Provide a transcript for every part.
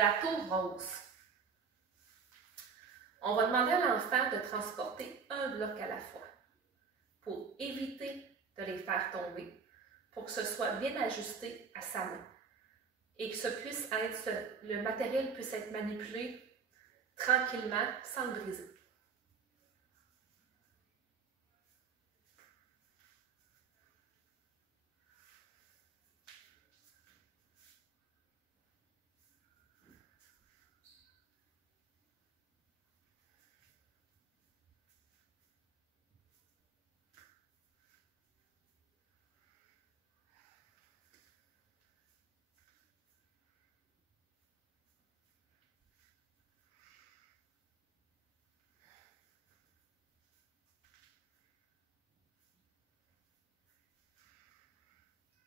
la tour rose. On va demander à l'enfant de transporter un bloc à la fois pour éviter de les faire tomber, pour que ce soit bien ajusté à sa main et que le matériel puisse être manipulé tranquillement sans le briser.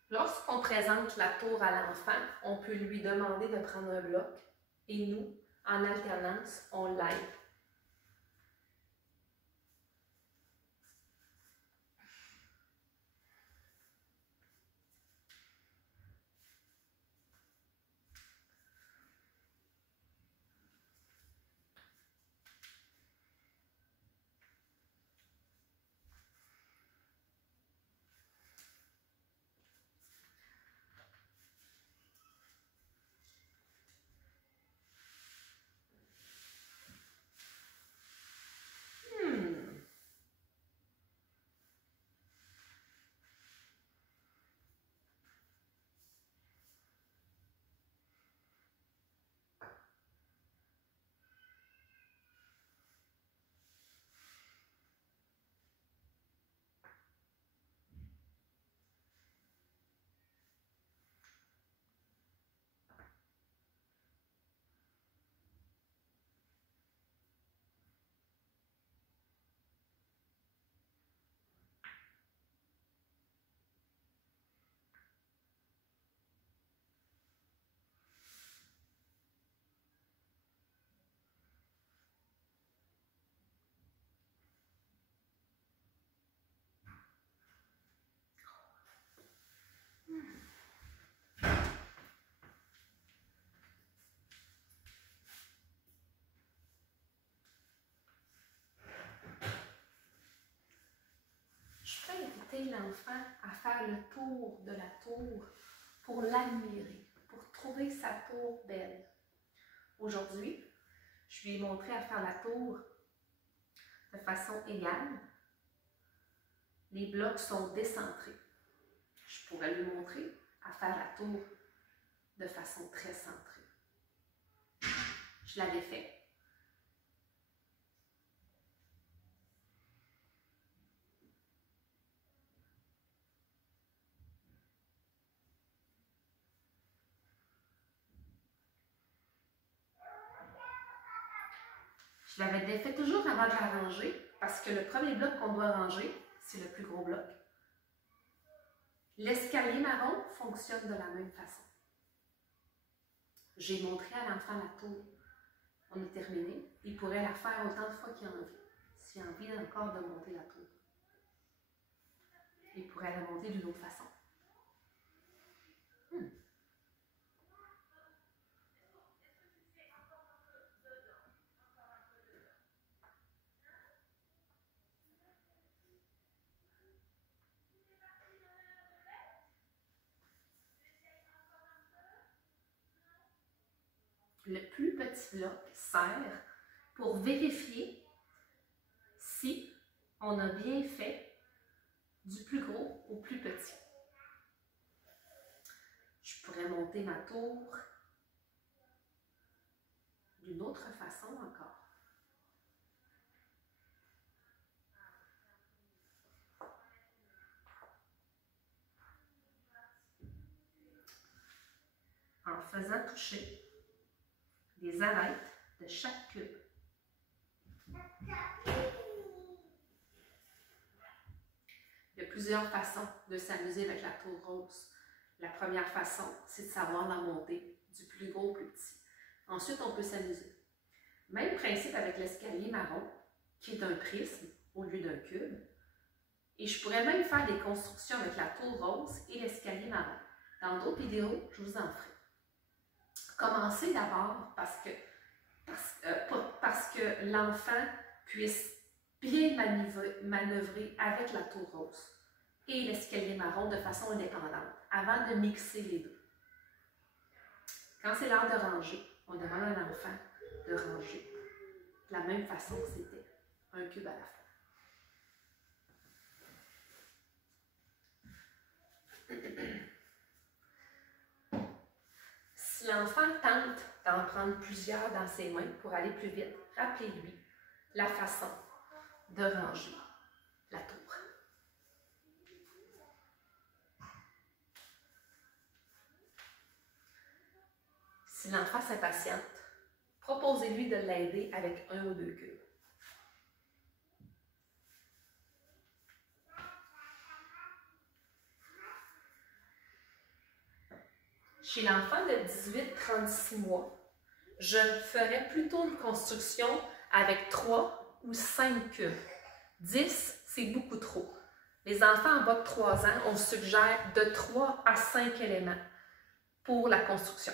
Lorsqu'on présente la tour à l'enfant, on peut lui demander de prendre un bloc et nous, en alternance, on l'aide. L'enfant à faire le tour de la tour pour l'admirer, pour trouver sa tour belle. Aujourd'hui, je lui ai montré à faire la tour de façon égale. Les blocs sont décentrés. Je pourrais lui montrer à faire la tour de façon très centrée. Je l'avais fait. Je l'avais fait toujours avant de la ranger, parce que le premier bloc qu'on doit ranger, c'est le plus gros bloc. L'escalier marron fonctionne de la même façon. J'ai montré à l'enfant la tour. On a terminé. Il pourrait la faire autant de fois qu'il a envie. S'il a envie encore de monter la tour, il pourrait la monter d'une autre façon. Le plus petit bloc sert pour vérifier si on a bien fait du plus gros au plus petit. Je pourrais monter ma tour d'une autre façon encore. En faisant toucher les arêtes de chaque cube. Il y a plusieurs façons de s'amuser avec la tour rose. La première façon, c'est de savoir la monter du plus gros au plus petit. Ensuite, on peut s'amuser. Même principe avec l'escalier marron, qui est un prisme au lieu d'un cube. Et je pourrais même faire des constructions avec la tour rose et l'escalier marron. Dans d'autres vidéos, je vous en ferai. Commencez d'abord parce que l'enfant puisse bien manœuvrer avec la tour rose et l'escalier marron de façon indépendante avant de mixer les deux. Quand c'est l'heure de ranger, on demande à l'enfant de ranger de la même façon que c'était, un cube à la fois. Si l'enfant tente d'en prendre plusieurs dans ses mains pour aller plus vite, rappelez-lui la façon de ranger la tour. Si l'enfant s'impatiente, proposez-lui de l'aider avec 1 ou 2 cubes. Chez l'enfant de 18-36 mois, je ferais plutôt une construction avec 3 ou 5 cubes. 10, c'est beaucoup trop. Les enfants en bas de 3 ans, on suggère de 3 à 5 éléments pour la construction.